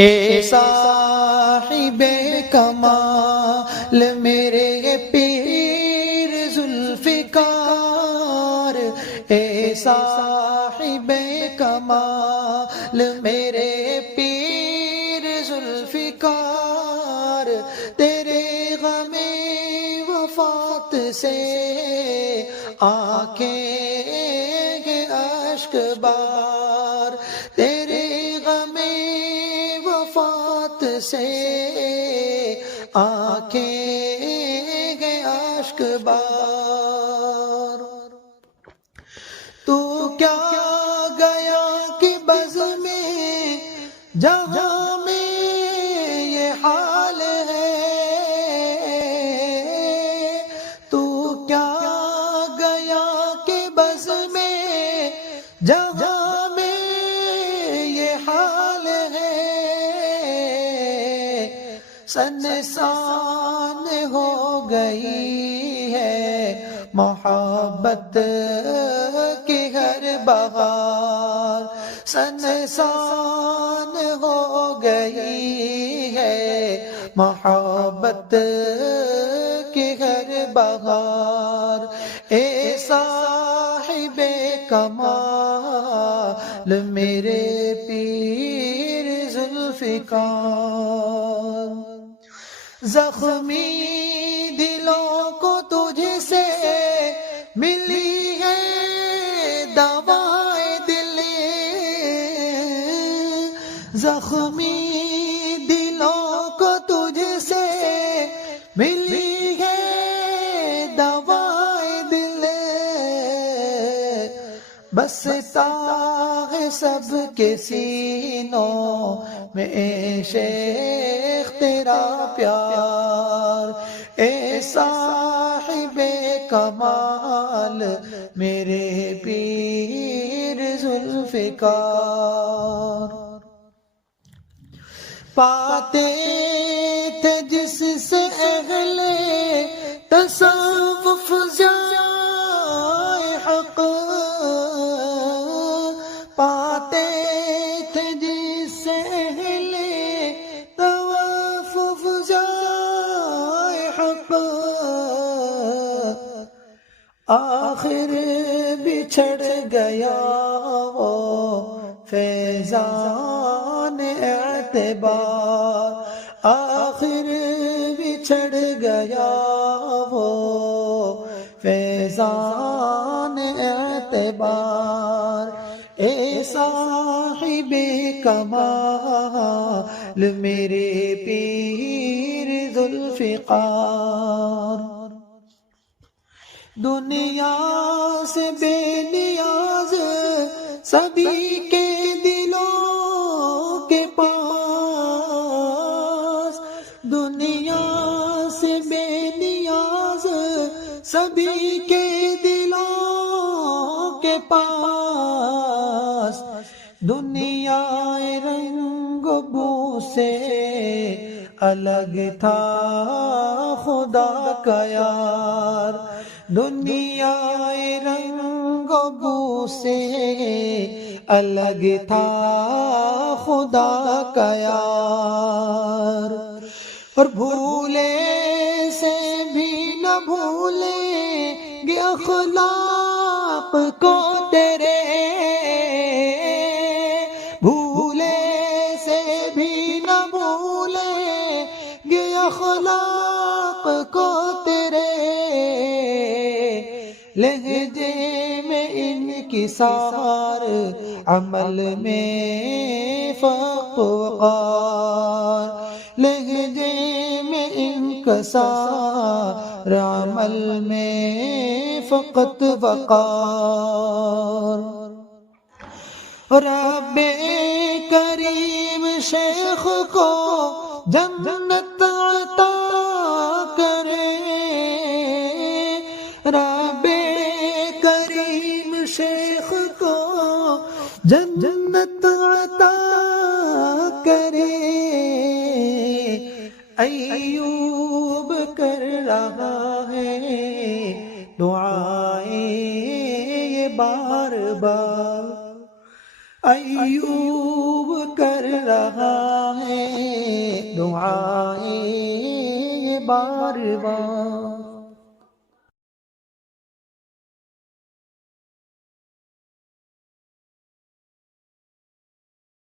اے صاحب کمال میرے پیر ذوالفقار، اے صاحب کمال میرے پیر ذوالفقار، تیرے غم وفات سے آنکھیں گے اشک بار، تیرے غم وفات سے آنکھیں گے اشک بار۔ تو کیا گیا کہ بز میں جہاں میں یہ حال ہے، تو کیا گیا کہ بز میں جہاں میں یہ حال ہے، سنسان ہو گئی ہے محبت کی ہر بہار، سنسان ہو گئی ہے محبت کی ہر بہار، اے صاحب کمال میرے پیر ذوالفقار، زخمی دلوں کو تجھ سے ملی ہے دوائے دل، زخمی دلوں کو تجھ سے ملی ہے دوائے دل، بستا ہے سب کے سینوں میں اے شیخ تیرا پیار، اے صاحب کمال میرے پیر ذوالفقار، پاتے تھے جس سے اہل تصوف جائے حق، پاتے تھے جس سے اہل توف جائے حق، آخر بچھڑ گیا وہ فیضان اعتبار، آخر بچھڑ گیا وہ فیضان اعتبار، اے صاحب کمال میرے پیر ذوالفقار، دنیا سے بے نیاز سبھی کے دلوں کے پاس، دنیا سے بے نیاز سبھی کے دلوں کے پاس، دنیا رنگ و بو سے الگ تھا خدا کا یار، دنیا رنگ و بو سے الگ تھا خدا کا یار، اور بھولے سے بھی نہ بھولیں گے اخلاق کو تیرے، بھولے سے بھی نہ بھولیں گے اخلاق کو تیرے، لہجے میں انکسار عمل میں فخر وقار، لہجے میں انکسار عمل میں فقط وقار، رب کریم شیخ کو جنت عطا کرے، رب کریم شیخ کو جنت عطا کرے، ایوب کر رہا ہے دعائیں یہ بار بار، ایوب کر رہا ہے دعائیں بار بار